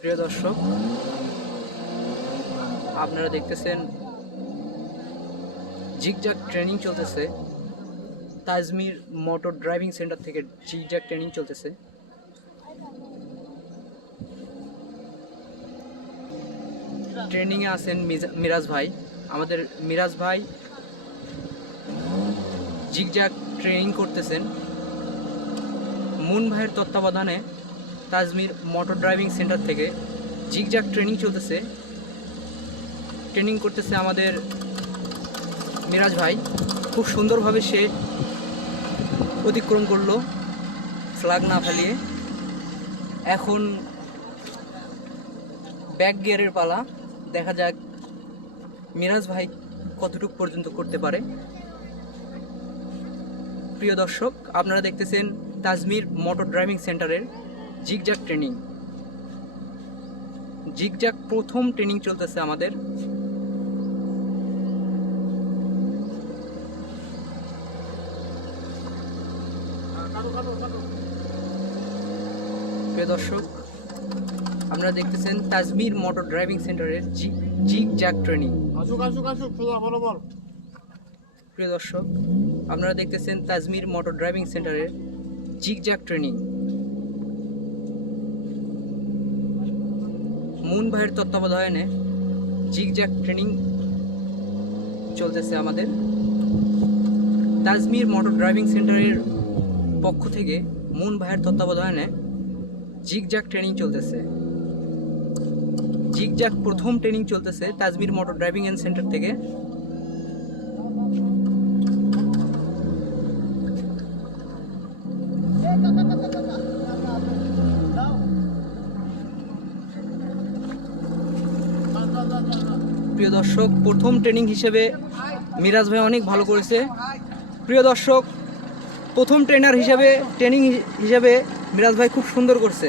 প্রিয় দর্শক, আপনারা দেখতেছেন জিগজ্যাগ ট্রেনিং চলতেছে। তাজমির মোটর ড্রাইভিং সেন্টার থেকে জিগজ্যাগ ট্রেনিং চলতেছে। ট্রেনিংয়ে আছেন মিরাজ ভাই। আমাদের মিরাজ ভাই জিগজ্যাগ ট্রেনিং করতেছেন। মুন ভাইয়ের তত্ত্বাবধানে তাজমির মোটর ড্রাইভিং সেন্টার থেকে জিগজ্যাগ ট্রেনিং চলতেছে। ট্রেনিং করতেছে আমাদের মিরাজ ভাই। খুব সুন্দরভাবে সে অতিক্রম করলো ফ্ল্যাগ না ফেলিয়ে। এখন ব্যাক গিয়ারের পালা। দেখা যাক মিরাজ ভাই কতটুকু পর্যন্ত করতে পারে। প্রিয় দর্শক, আপনারা দেখতেছেন তাজমির মোটর ড্রাইভিং সেন্টারের জিগজ্যাগ ট্রেনিং। জিগজ্যাগ প্রথম ট্রেনিং চলতেছে আমাদের। প্রিয় দর্শক, আপনারা দেখতেছেন তাজমির মোটর ড্রাইভিং সেন্টারের জিগজ্যাগ ট্রেনিং। প্রিয় দর্শক, আপনারা দেখতেছেন তাজমির মোটর ড্রাইভিং সেন্টারের জিগজ্যাগ ট্রেনিং। মুন ভাইয়ের তত্ত্বাবধানে জিগজ্যাগ ট্রেনিং চলতেছে আমাদের। তাজমির মোটর ড্রাইভিং সেন্টারের পক্ষ থেকে মুন ভাইয়ের তত্ত্বাবধানে জিগজ্যাগ ট্রেনিং চলতেছে। জিগজ্যাগ প্রথম ট্রেনিং চলতেছে তাজমির মোটর ড্রাইভিং সেন্টার থেকে। প্রিয় দর্শক, প্রথম ট্রেনিং হিসেবে মিরাজ ভাই অনেক ভালো করেছে। প্রিয় দর্শক, প্রথম ট্রেনার হিসেবে ট্রেনিং হিসেবে মিরাজ ভাই খুব সুন্দর করছে।